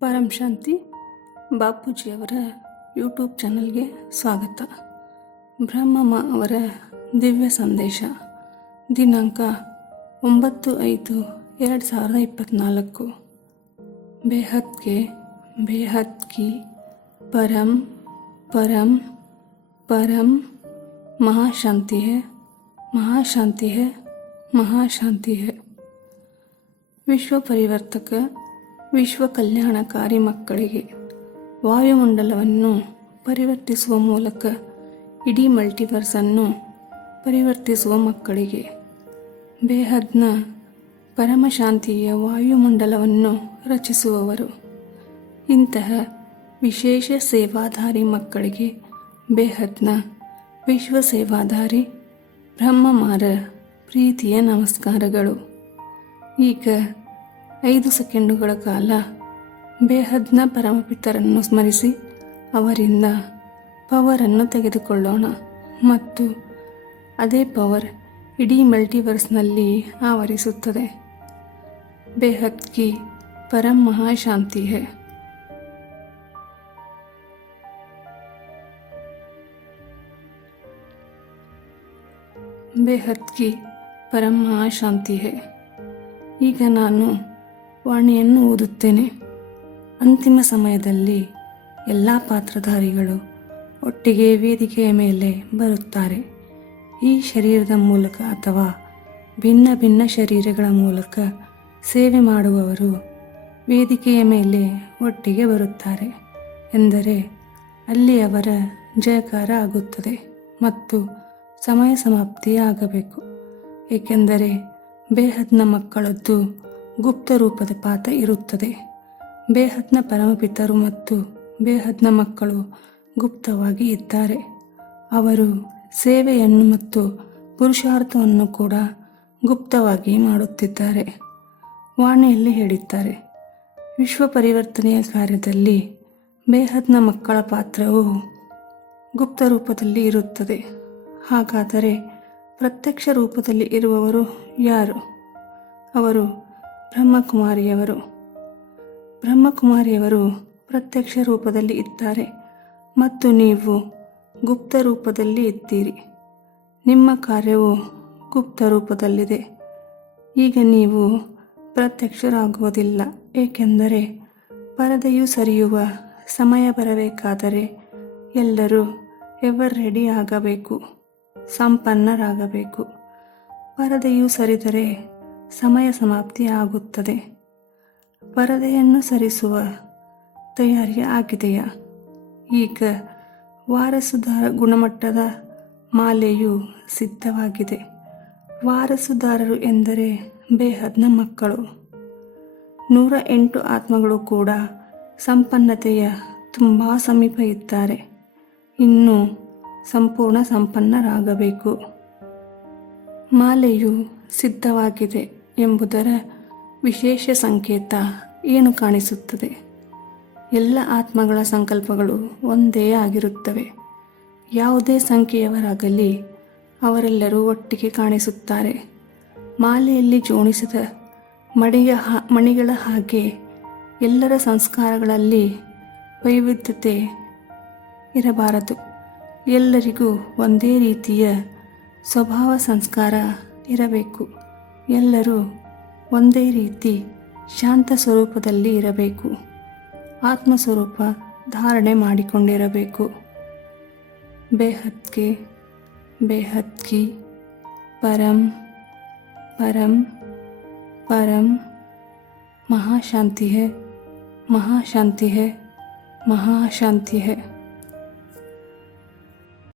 ಪರಂ ಶಾಂತಿ ಬಾಪೂಜಿಯವರ YouTube ಚಾನಲ್ಗೆ ಸ್ವಾಗತ. ಬ್ರಹ್ಮಮ್ಮ ಅವರ ದಿವ್ಯ ಸಂದೇಶ ದಿನಾಂಕ 9/5/2024. ಬೇಹದ್ ಕಿ ಪರಂ ಪರಂ ಪರಂ ಮಹಾಶಾಂತಿ ಹೈ, ಮಹಾಶಾಂತಿ ಹೈ, ಮಹಾಶಾಂತಿ ಹೈ. ವಿಶ್ವ ಪರಿವರ್ತಕ, ವಿಶ್ವ ಕಲ್ಯಾಣಕಾರಿ ಮಕ್ಕಳಿಗೆ ವಾಯುಮಂಡಲವನ್ನು ಪರಿವರ್ತಿಸುವ ಮೂಲಕ ಇಡೀ ಮಲ್ಟಿವರ್ಸನ್ನು ಪರಿವರ್ತಿಸುವ ಮಕ್ಕಳಿಗೆ ಬೇಹದ್ನ ಪರಮಶಾಂತಿಯ ವಾಯುಮಂಡಲವನ್ನು ರಚಿಸುವವರು. ಇಂತಹ ವಿಶೇಷ ಸೇವಾಧಾರಿ ಮಕ್ಕಳಿಗೆ ಬೇಹದ್ನ ವಿಶ್ವ ಸೇವಾಧಾರಿ ಬ್ರಹ್ಮಮಾರ ಪ್ರೀತಿಯ ನಮಸ್ಕಾರಗಳು. ಈಗ 5 ಸೆಕೆಂಡುಗಳ ಕಾಲ ಬೇಹದ್ನ ಪರಮಪಿತರನ್ನು ಸ್ಮರಿಸಿ ಅವರಿಂದ ಪವರನ್ನು ತೆಗೆದುಕೊಳ್ಳೋಣ ಮತ್ತು ಅದೇ ಪವರ್ ಇಡೀ ಮಲ್ಟಿವರ್ಸ್ನಲ್ಲಿ ಆವರಿಸುತ್ತದೆ. ಬೇಹದ್ ಕಿ ಪರಂ ಮಹಾಶಾಂತಿ ಹೈ. ಬೇಹದ್ ಕಿ ಪರಂ ಮಹಾಶಾಂತಿ ಹೈ. ಈಗ ನಾನು ವಾಣಿಯನ್ನು ಓದುತ್ತೇನೆ. ಅಂತಿಮ ಸಮಯದಲ್ಲಿ ಎಲ್ಲ ಪಾತ್ರಧಾರಿಗಳು ಒಟ್ಟಿಗೆ ವೇದಿಕೆಯ ಮೇಲೆ ಬರುತ್ತಾರೆ. ಈ ಶರೀರದ ಮೂಲಕ ಅಥವಾ ಭಿನ್ನ ಭಿನ್ನ ಶರೀರಗಳ ಮೂಲಕ ಸೇವೆ ಮಾಡುವವರು ವೇದಿಕೆಯ ಮೇಲೆ ಒಟ್ಟಿಗೆ ಬರುತ್ತಾರೆ ಎಂದರೆ ಅಲ್ಲಿ ಅವರ ಜಯಕಾರ ಆಗುತ್ತದೆ ಮತ್ತು ಸಮಯ ಸಮಾಪ್ತಿ ಆಗಬೇಕು. ಏಕೆಂದರೆ ಬೇಹದ್ನ ಮಕ್ಕಳದ್ದು ಗುಪ್ತ ರೂಪದ ಪಾತ್ರ ಇರುತ್ತದೆ. ಬೇಹದ್ನ ಪರಮಪಿತರು ಮತ್ತು ಬೇಹದ್ನ ಮಕ್ಕಳು ಗುಪ್ತವಾಗಿ ಇದ್ದಾರೆ. ಅವರು ಸೇವೆಯನ್ನು ಮತ್ತು ಪುರುಷಾರ್ಥವನ್ನು ಕೂಡ ಗುಪ್ತವಾಗಿ ಮಾಡುತ್ತಿದ್ದಾರೆ. ವಾಣಿಯಲ್ಲಿ ಹೇಳಿದ್ದಾರೆ, ವಿಶ್ವ ಪರಿವರ್ತನೆಯ ಕಾರ್ಯದಲ್ಲಿ ಬೇಹದ್ನ ಮಕ್ಕಳ ಪಾತ್ರವು ಗುಪ್ತ ರೂಪದಲ್ಲಿ ಇರುತ್ತದೆ. ಹಾಗಾದರೆ ಪ್ರತ್ಯಕ್ಷ ರೂಪದಲ್ಲಿ ಇರುವವರು ಯಾರು? ಅವರು ಬ್ರಹ್ಮಕುಮಾರಿಯವರು. ಬ್ರಹ್ಮಕುಮಾರಿಯವರು ಪ್ರತ್ಯಕ್ಷ ರೂಪದಲ್ಲಿ ಇದ್ದಾರೆ ಮತ್ತು ನೀವು ಗುಪ್ತ ರೂಪದಲ್ಲಿ ಇದ್ದೀರಿ. ನಿಮ್ಮ ಕಾರ್ಯವು ಗುಪ್ತ ರೂಪದಲ್ಲಿದೆ. ಈಗ ನೀವು ಪ್ರತ್ಯಕ್ಷರಾಗುವುದಿಲ್ಲ, ಏಕೆಂದರೆ ಪರದೆಯು ಸರಿಯುವ ಸಮಯ ಬರಬೇಕಾದರೆ ಎಲ್ಲರೂ ಎವರ್ ರೆಡಿ ಆಗಬೇಕು, ಸಂಪನ್ನರಾಗಬೇಕು. ಪರದೆಯು ಸರಿದರೆ ಸಮಯ ಸಮಾಪ್ತಿ ಆಗುತ್ತದೆ. ಪರದೆಯನ್ನು ಸರಿಸುವ ತಯಾರಿ ಆಗಿದೆಯಾ? ಈಗ ವಾರಸುದಾರ ಗುಣಮಟ್ಟದ ಮಾಲೆಯು ಸಿದ್ಧವಾಗಿದೆ. ವಾರಸುದಾರರು ಎಂದರೆ ಬೇಹದ್ನ ಮಕ್ಕಳು. 108 ಆತ್ಮಗಳು ಕೂಡ ಸಂಪನ್ನತೆಯ ತುಂಬ ಸಮೀಪ ಇದ್ದಾರೆ. ಇನ್ನು ಸಂಪೂರ್ಣ ಸಂಪನ್ನರಾಗಬೇಕು. ಮಾಲೆಯು ಸಿದ್ಧವಾಗಿದೆ ಎಂಬುದರ ವಿಶೇಷ ಸಂಕೇತ ಏನು ಕಾಣಿಸುತ್ತದೆ? ಎಲ್ಲ ಆತ್ಮಗಳ ಸಂಕಲ್ಪಗಳು ಒಂದೇ ಆಗಿರುತ್ತವೆ. ಯಾವುದೇ ಸಂಖ್ಯೆಯವರಾಗಲಿ ಅವರೆಲ್ಲರೂ ಒಟ್ಟಿಗೆ ಕಾಣಿಸುತ್ತಾರೆ. ಮಾಲೆಯಲ್ಲಿ ಜೋಡಿಸಿದ ಮಣಿಗಳ ಹಾಗೆ ಎಲ್ಲರ ಸಂಸ್ಕಾರಗಳಲ್ಲಿ ವೈವಿಧ್ಯತೆ ಇರಬಾರದು. ಎಲ್ಲರಿಗೂ ಒಂದೇ ರೀತಿಯ ಸ್ವಭಾವ ಸಂಸ್ಕಾರ ಇರಬೇಕು. ಎಲ್ಲರೂ ಒಂದೇ ರೀತಿ ಶಾಂತ ಸ್ವರೂಪದಲ್ಲಿ ಇರಬೇಕು. ಆತ್ಮಸ್ವರೂಪ ಧಾರಣೆ ಮಾಡಿಕೊಂಡಿರಬೇಕು. ಬೇಹದ್ ಕಿ ಪರಂ ಪರಂ ಪರಂ ಮಹಾಶಾಂತಿ ಹೈ, ಮಹಾಶಾಂತಿ ಹೈ, ಮಹಾಶಾಂತಿ ಹೈ.